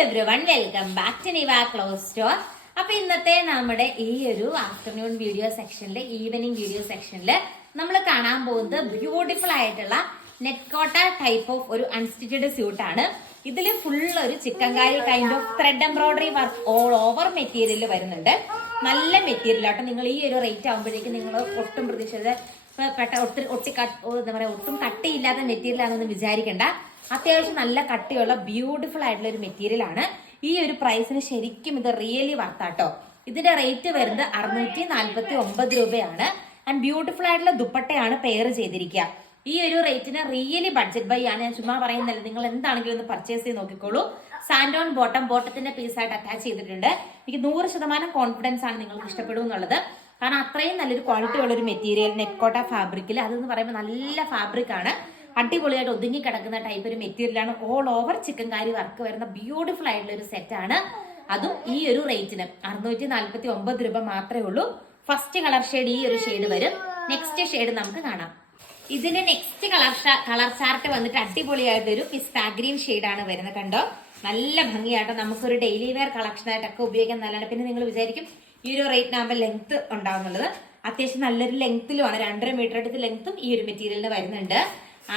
Everyone welcome back to Niva clothes store അപ്പൊ ഇന്നത്തെ നമ്മുടെ ഈ ഒരു ആഫ്റ്റർനൂൺ വീഡിയോ സെക്ഷനിൽ ഈവനിങ് വീഡിയോ സെക്ഷനിൽ നമ്മൾ കാണാൻ പോകുന്നത് ബ്യൂട്ടിഫുൾ ആയിട്ടുള്ള നെറ്റ്കോട്ട ടൈപ്പ് ഓഫ് ഒരു അൺസ്റ്റിച്ചഡ് ആണ് ഇതിൽ ഫുൾ ഒരു chikankari kind of thread embroidery work all over material വരുന്നുണ്ട്. നല്ല മെറ്റീരിയൽ ആട്ടോ. നിങ്ങൾ ഈ ഒരു റേറ്റ് ആകുമ്പോഴേക്കും നിങ്ങൾ ഒട്ടും പ്രതീക്ഷിച്ചത് പെട്ട ഒത്തിരി ഒട്ടി എന്താ പറയുക ഒട്ടും കട്ടിയില്ലാത്ത മെറ്റീരിയൽ ആണെന്ന് വിചാരിക്കേണ്ട. അത്യാവശ്യം നല്ല കട്ടിയുള്ള ബ്യൂട്ടിഫുൾ ആയിട്ടുള്ള ഒരു മെറ്റീരിയൽ ആണ്. ഈ ഒരു പ്രൈസിന് ശരിക്കും ഇത് റിയലി വർത്താട്ടോ ഇതിന്റെ റേറ്റ് വരുന്നത് അറുന്നൂറ്റി നാല്പത്തി ഒമ്പത് രൂപയാണ്. ആൻഡ് ബ്യൂട്ടിഫുൾ ആയിട്ടുള്ള ദുപ്പട്ടയാണ് പെയർ ചെയ്തിരിക്കുക. ഈ ഒരു റേറ്റിന് റിയലി ബഡ്ജറ്റ് ബൈ ആണ്. ഞാൻ ചുമ്മാ പറയുന്നില്ല നിങ്ങൾ എന്താണെങ്കിലും ഒന്ന് പർച്ചേസ് ചെയ്ത് നോക്കിക്കോളൂ. സാൻഡോൺ ബോട്ടം ബോട്ടത്തിന്റെ പീസായിട്ട് അറ്റാച്ച് ചെയ്തിട്ടുണ്ട്. എനിക്ക് നൂറ് ശതമാനം കോൺഫിഡൻസ് ആണ് നിങ്ങൾക്ക് ഇഷ്ടപ്പെടും എന്നുള്ളത്. കാരണം അത്രയും നല്ലൊരു ക്വാളിറ്റി ഉള്ള ഒരു മെറ്റീരിയൽ നെക്കോട്ട ഫാബ്രിക്കിൽ അതെന്ന് പറയുമ്പോൾ നല്ല ഫാബ്രിക് ആണ്. അടിപൊളിയായിട്ട് ഒതുങ്ങി കിടക്കുന്ന ടൈപ്പ് ഒരു മെറ്റീരിയലാണ് all over chikankari work വരുന്ന ബ്യൂട്ടിഫുൾ ആയിട്ടുള്ള ഒരു സെറ്റ് ആണ്. അതും ഈ ഒരു റേറ്റിന് അറുന്നൂറ്റി നാല്പത്തി ഒമ്പത് രൂപ മാത്രമേ ഉള്ളൂ. ഫസ്റ്റ് കളർ ഷെയ്ഡ് ഈ ഒരു ഷെയ്ഡ് വരും. നെക്സ്റ്റ് ഷെയ്ഡ് നമുക്ക് കാണാം. ഇതിന്റെ നെക്സ്റ്റ് കളർ കളർ ചാർട്ട് വന്നിട്ട് അടിപൊളിയായിട്ട് ഒരു പിസ്ത ഗ്രീൻ ആണ് വരുന്നത് കണ്ടോ? നല്ല ഭംഗിയാട്ടോ. നമുക്കൊരു ഡെയിലി വെയർ കളക്ഷൻ ആയിട്ടൊക്കെ ഉപയോഗിക്കാൻ നല്ലതാണ്. പിന്നെ നിങ്ങൾ വിചാരിക്കും ഈ ഒരു റേറ്റ് റേറ്റിനാകുമ്പോൾ ലെങ്ത് ഉണ്ടാവുന്നുള്ളത്. അത്യാവശ്യം നല്ലൊരു ലെങ്ത്തിലുമാണ് രണ്ടര മീറ്റർ അടുത്ത് ലെങ്ത്തും ഈ ഒരു മെറ്റീരിയലിന് വരുന്നുണ്ട്.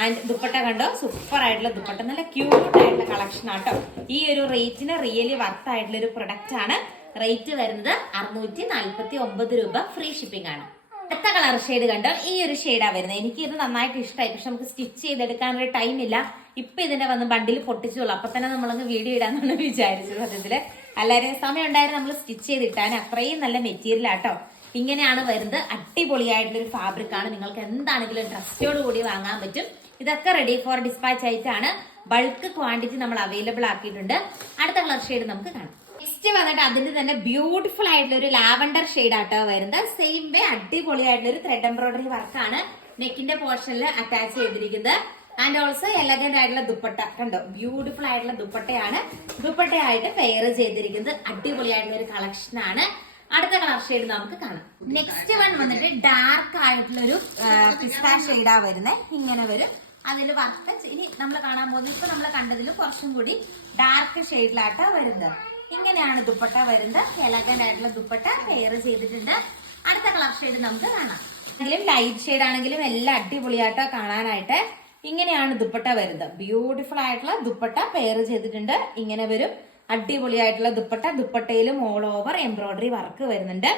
ആൻഡ് ദുപ്പട്ട കണ്ടോ? സൂപ്പർ ആയിട്ടുള്ള ദുപ്പട്ട. നല്ല ക്യൂട്ട് ആയിട്ടുള്ള കളക്ഷൻ ആട്ടോ. ഈ ഒരു റേറ്റിന് റിയലി വർത്ത് ആയിട്ടുള്ള ഒരു പ്രൊഡക്റ്റ് ആണ്. റേറ്റ് വരുന്നത് അറുന്നൂറ്റി നാല്പത്തി ഒമ്പത് രൂപ. ഫ്രീ ഷിപ്പിംഗ് ആണ്. അടുത്ത കളർ ഷെയ്ഡ് കണ്ടോ ഈ ഒരു ഷെയ്ഡാ വരുന്നത്. എനിക്ക് ഇത് നന്നായിട്ട് ഇഷ്ടമായി പക്ഷെ നമുക്ക് സ്റ്റിച്ച് ചെയ്തെടുക്കാനൊരു ടൈം ഇല്ല. ഇപ്പൊ ഇതിന്റെ വന്ന് ബണ്ടിൽ പൊട്ടിച്ചോളൂ. അപ്പൊ തന്നെ നമ്മളങ്ങ് വീഡിയോ ഇടാന്നാണ് വിചാരിച്ചത് സത്യത്തിൽ. എല്ലാവരും സമയം ഉണ്ടായിരുന്നു നമ്മൾ സ്റ്റിച്ച് ചെയ്തിട്ടാൻ അത്രയും നല്ല മെറ്റീരിയൽ ആട്ടോ ഇങ്ങനെയാണ് വരുന്നത്. അടിപൊളിയായിട്ടുള്ള ഒരു ഫാബ്രിക് ആണ്. നിങ്ങൾക്ക് എന്താണെങ്കിലും ഡ്രസ്സോട് കൂടി വാങ്ങാൻ പറ്റും. ഇതൊക്കെ റെഡി ഫോർ ഡിസ്പാച്ച് ആയിട്ടാണ്. ബൾക്ക് ക്വാണ്ടിറ്റി നമ്മൾ അവൈലബിൾ ആക്കിയിട്ടുണ്ട്. അടുത്ത കളർ ഷെയ്ഡ് നമുക്ക് കാണാം. നെക്സ്റ്റ് വന്നിട്ട് അതിന്റെ തന്നെ ബ്യൂട്ടിഫുൾ ആയിട്ടുള്ള ഒരു ലാവണ്ടർ ഷെയ്ഡ് ആട്ടോ വരുന്നത്. സെയിം വേ അടിപൊളിയായിട്ടുള്ള ഒരു ത്രെഡ് എംബ്രോയിഡറി വർക്കാണ് നെക്കിന്റെ പോർഷനിൽ അറ്റാച്ച് ചെയ്തിരിക്കുന്നത്. ആൻഡ് ഓൾസോ എലഗന്റ് ആയിട്ടുള്ള ദുപ്പട്ട. കണ്ടോ? ബ്യൂട്ടിഫുൾ ആയിട്ടുള്ള ദുപ്പട്ടയാണ്. ദുപ്പട്ടയായിട്ട് പെയർ ചെയ്തിരിക്കുന്നത്. അടിപൊളിയായിട്ടുള്ള ഒരു കളക്ഷൻ ആണ്. അടുത്ത കളർ ഷെയ്ഡ് നമുക്ക് കാണാം. നെക്സ്റ്റ് വൺ വന്നിട്ട് ഡാർക്ക് ആയിട്ടുള്ള ഒരു പിസ്ത ഷെയ്ഡാ വരുന്നത് ഇങ്ങനെ വരും. അതിൽ വർക്ക് ഇനി നമ്മൾ കാണാൻ പോകുന്നത് ഇപ്പൊ നമ്മൾ കണ്ടതിൽ കുറച്ചും കൂടി ഡാർക്ക് ഷെയ്ഡിലാട്ടാ വരുന്നത്. ഇങ്ങനെയാണ് ദുപ്പട്ട വരുന്നത്. എലഗന്റ് ആയിട്ടുള്ള ദുപ്പട്ട പെയർ ചെയ്തിട്ടുണ്ട്. അടുത്ത കളർ ഷെയ്ഡ് നമുക്ക് കാണാം. എങ്കിലും ലൈറ്റ് ഷെയ്ഡ് ആണെങ്കിലും എല്ലാം അടിപൊളിയായിട്ടോ കാണാനായിട്ട് ഇങ്ങനെയാണ് ദുപ്പട്ട വരുന്നത്. ബ്യൂട്ടിഫുൾ ആയിട്ടുള്ള ദുപ്പട്ട പെയർ ചെയ്തിട്ടുണ്ട്. ഇങ്ങനെ വരും. അടിപൊളിയായിട്ടുള്ള ദുപ്പട്ട ദുപ്പട്ടയിലും ഓൾ ഓവർ എംബ്രോയിഡറി വർക്ക് വരുന്നുണ്ട്.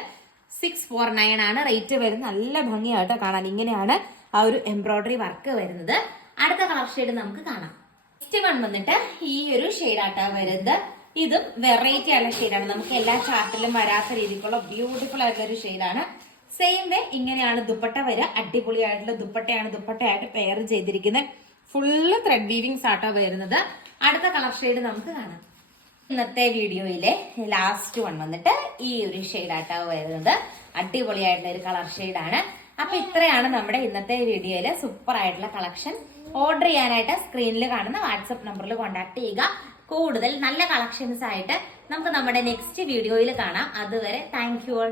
സിക്സ് ഫോർ നയൻ ആണ് റേറ്റ് വരുന്നത്. നല്ല ഭംഗിയായിട്ടോ കാണാൻ ഇങ്ങനെയാണ് ആ ഒരു എംബ്രോയിഡറി വർക്ക് വരുന്നത്. അടുത്ത കളർ ഷെയ്ഡ് നമുക്ക് കാണാം. നെക്സ്റ്റ് വൺ വന്നിട്ട് ഈ ഒരു ഷെയ്ഡാട്ടോ വരുന്നത്. ഇതും വെറൈറ്റി ആയുള്ള ഷെയ്ഡാണ് നമുക്ക് എല്ലാ ചാർട്ടിലും വരാത്ത രീതിക്കുള്ള ബ്യൂട്ടിഫുൾ ആയിട്ടുള്ള ഒരു ഷെയ്ഡാണ് സെയിം വേ ഇങ്ങനെയാണ് ദുപ്പട്ട വരിക. അടിപൊളിയായിട്ടുള്ള ദുപ്പട്ടയാണ് ദുപ്പട്ടയായിട്ട് പെയർ ചെയ്തിരിക്കുന്നത് ഫുള്ള് ത്രെഡ് വീവിങ്സ് ആട്ടോ വരുന്നത്. അടുത്ത കളർ ഷെയ്ഡ് നമുക്ക് കാണാം. ഇന്നത്തെ വീഡിയോയിലെ ലാസ്റ്റ് വൺ വന്നിട്ട് ഈ ഒരു ഷെയ്ഡാട്ടോ വരുന്നത്. അടിപൊളിയായിട്ടുള്ള ഒരു കളർ ഷെയ്ഡാണ് അപ്പൊ ഇത്രയാണ് നമ്മുടെ ഇന്നത്തെ വീഡിയോയിലെ സൂപ്പർ ആയിട്ടുള്ള കളക്ഷൻ ഓർഡർ ചെയ്യാനായിട്ട് സ്ക്രീനിൽ കാണുന്ന വാട്സപ്പ് നമ്പറിൽ കോൺടാക്ട് ചെയ്യുക. കൂടുതൽ നല്ല കളക്ഷൻസ് ആയിട്ട് നമുക്ക് നമ്മുടെ നെക്സ്റ്റ് വീഡിയോയിൽ കാണാം. അതുവരെ താങ്ക് യു ഓൾ